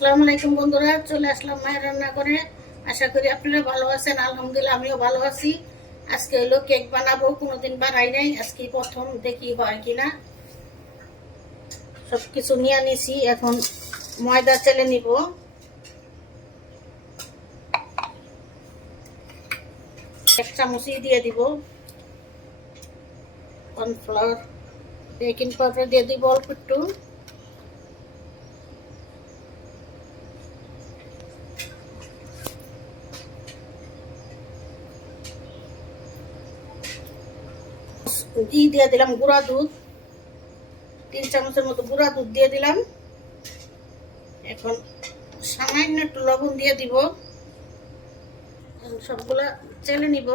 আসসালামু আলাইকুম বন্ধুরা, চলে আসলাম মায়ের রান্না করে। আশা করি আপনারা ভালো আছেন। আলহামদুলিল্লাহ আমিও ভালো আছি। আজকে হলো কেক বানাবো, কোনোদিন বানাই নাই, আজকে প্রথম, দেখি হয় কিনা। সবকিছু নিয়ে নিছি, এখন ময়দা চেলে নিব। এক চামচি দিয়ে দিব কর্নফ্লাওয়ার, বেকিং পাউডার দিয়ে দিব অল্প একটু, দিয়ে দিলাম গুঁড়া দুধ, 3 চামচের মতো গুঁড়া দুধ দিয়ে দিলাম। এখন সামান্য একটু লবণ দিয়ে দিব। সবগুলা চেলে নিব।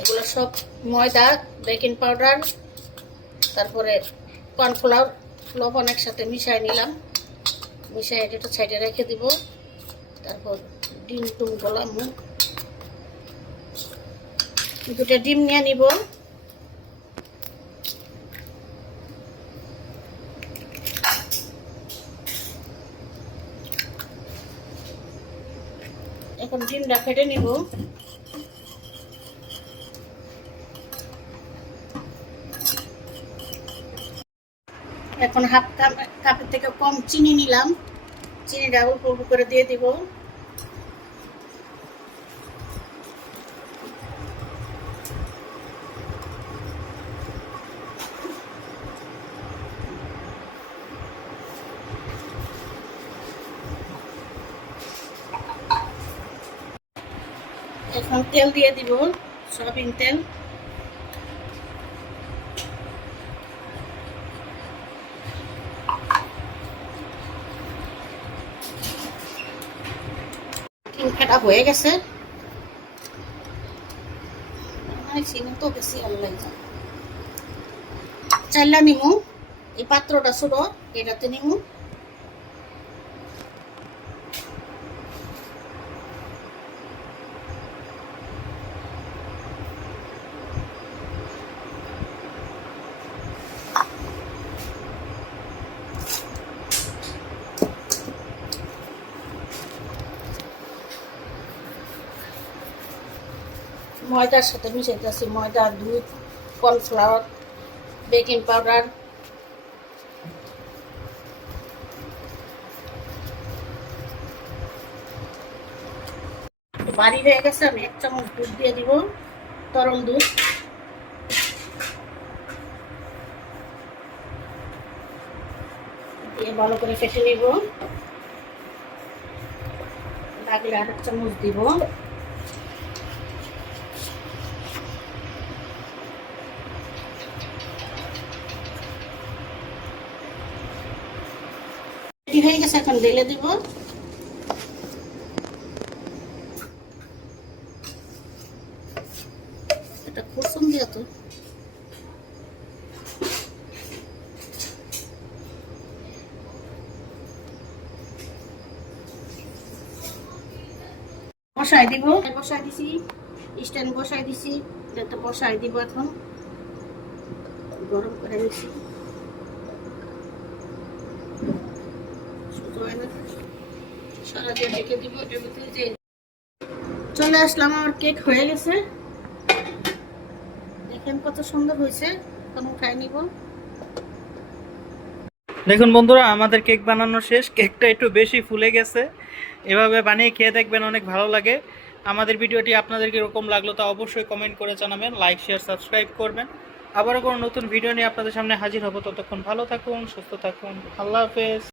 এগুলো সব ময়দা, বেকিং পাউডার, তারপরে কর্নফ্লাওয়ার, লবণ একসাথে মিশিয়ে নিলাম। মিশিয়ে এটা সাইডে রেখে দিব। তারপর ডিম টুম গলাম, দুটো ডিম নিয়ে নিব। এখন ডিমটা ফেটে নিব। এখন হাফ কাপের থেকে কম চিনি নিলাম। চিনিটা অল্প অল্প করে দিয়ে দিব। এখন তেল দিয়ে দিব, সয়াবিন তেল। ফেটা হয়ে গেছে। চিনি তো বেশি ভালো লাগছে। চাইলা নিমু, এই পাত্রটা ছোট, এটাতে নিমু। ময়দার সাথে মিশাইতেছি ময়দা, দুধ, কর্নফ্লাওয়ার, বেকিং পাউডার। ভারী হয়ে গেছে, আমি 1 চামচ দুধ দিয়ে দিব, তরল দুধ। দিয়ে ভালো করে ফেটে নিব। লাগলে আর 1 চামচ দিব। হয়ে গেছে, এখন ঢেলে দিব। এটা কুসুম দিয়ে তো বসাই দিব। বসাই দিছি, স্ট্যান্ড বসাই দিছি, এটা বসাই দিব। এখন গরম করে নিছি। সারা দিয়ে রেখে দিব। এর ভিতরে যে চলে আসলাম, আমার কেক হয়ে গেছে। দেখেন কত সুন্দর হয়েছে। এখন খাই নিব। দেখুন বন্ধুরা, আমাদের কেক বানানো শেষ। কেকটা একটু বেশি ফুলে গেছে। এভাবে বানিয়ে খেয়ে দেখবেন, অনেক ভালো লাগে। আমাদের ভিডিওটি আপনাদের কীরকম লাগলো তা অবশ্যই কমেন্ট করে জানাবেন। লাইক, শেয়ার, সাবস্ক্রাইব করবেন। আবারও কোনো নতুন ভিডিও নিয়ে আপনাদের সামনে হাজির হব। ততক্ষণ ভালো থাকুন, সুস্থ থাকুন। আল্লাহ হাফেজ।